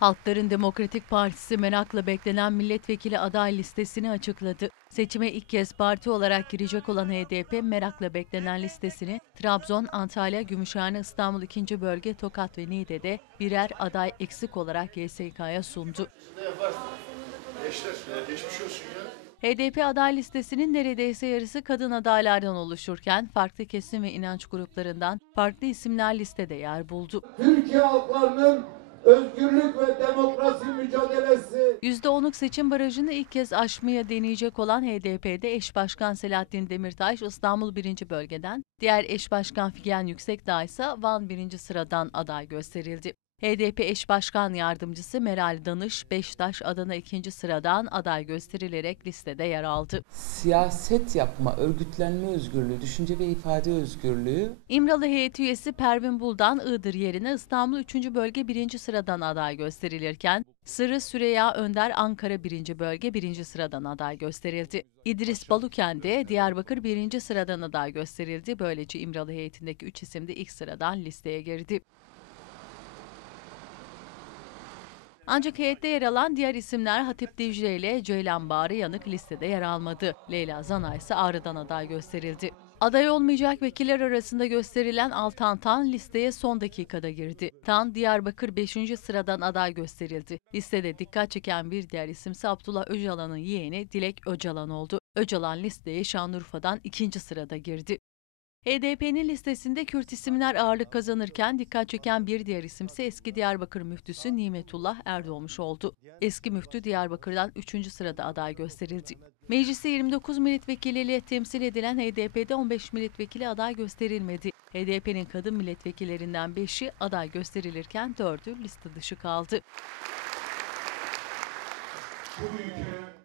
Halkların Demokratik Partisi merakla beklenen milletvekili aday listesini açıkladı. Seçime ilk kez parti olarak girecek olan HDP merakla beklenen listesini Trabzon, Antalya, Gümüşhane, İstanbul 2. Bölge, Tokat ve Niğde'de birer aday eksik olarak YSK'ya sundu. HDP aday listesinin neredeyse yarısı kadın adaylardan oluşurken farklı kesim ve inanç gruplarından farklı isimler listede yer buldu. Türkiye halklarının özgürlük ve demokrasi mücadelesi %10'luk seçim barajını ilk kez aşmaya deneyecek olan HDP'de eş başkan Selahattin Demirtaş İstanbul 1. bölgeden, diğer eş başkan Figen Yüksekdağ ise Van 1. sıradan aday gösterildi. HDP eş başkan yardımcısı Meral Danış, Beştaş Adana 2. sıradan aday gösterilerek listede yer aldı. siyaset yapma, örgütlenme özgürlüğü, düşünce ve ifade özgürlüğü İmralı heyet üyesi Pervin Buldan Iğdır yerine İstanbul 3. bölge 1. sıradan aday gösterilirken Sırrı Süreya Önder Ankara 1. bölge 1. sıradan aday gösterildi. İdris Baluken de Diyarbakır 1. sıradan aday gösterildi. Böylece İmralı heyetindeki 3 isim de ilk sıradan listeye girdi. Ancak heyette yer alan diğer isimler Hatip Dicle ile Ceylan Bağrı Yanık listede yer almadı. Leyla Zana ise Ağrı'dan aday gösterildi. Aday olmayacak vekiller arasında gösterilen Altan Tan listeye son dakikada girdi. Tan, Diyarbakır 5. sıradan aday gösterildi. Listede dikkat çeken bir diğer isimse Abdullah Öcalan'ın yeğeni Dilek Öcalan oldu. Öcalan listeye Şanlıurfa'dan 2. sırada girdi. HDP'nin listesinde Kürt isimler ağırlık kazanırken dikkat çeken bir diğer isimse eski Diyarbakır müftüsü Nimetullah Erdoğmuş oldu. Eski müftü Diyarbakır'dan 3. sırada aday gösterildi. Mecliste 29 milletvekiliyle temsil edilen HDP'de 15 milletvekili aday gösterilmedi. HDP'nin kadın milletvekillerinden 5'i aday gösterilirken 4'ü liste dışı kaldı.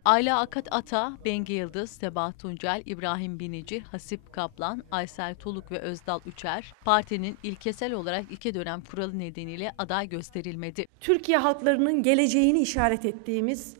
Ayla Akat Ata, Bengi Yıldız, Sebahat Tuncel, İbrahim Binici, Hasip Kaplan, Aysel Tuluk ve Özdal Üçer, partinin ilkesel olarak iki dönem kuralı nedeniyle aday gösterilmedi. Türkiye halklarının geleceğini işaret ettiğimiz,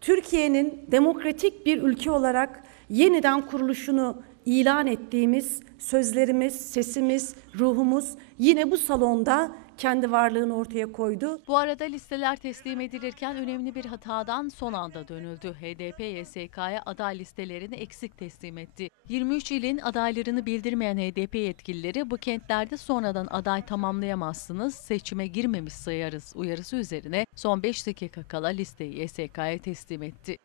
Türkiye'nin demokratik bir ülke olarak yeniden kuruluşunu ilan ettiğimiz sözlerimiz, sesimiz, ruhumuz yine bu salonda kendi varlığını ortaya koydu. Bu arada listeler teslim edilirken önemli bir hatadan son anda dönüldü. HDP YSK'ya aday listelerini eksik teslim etti. 23 ilin adaylarını bildirmeyen HDP yetkilileri bu kentlerde sonradan aday tamamlayamazsınız, seçime girmemiş sayarız uyarısı üzerine son 5 dakika kala listeyi YSK'ya teslim etti.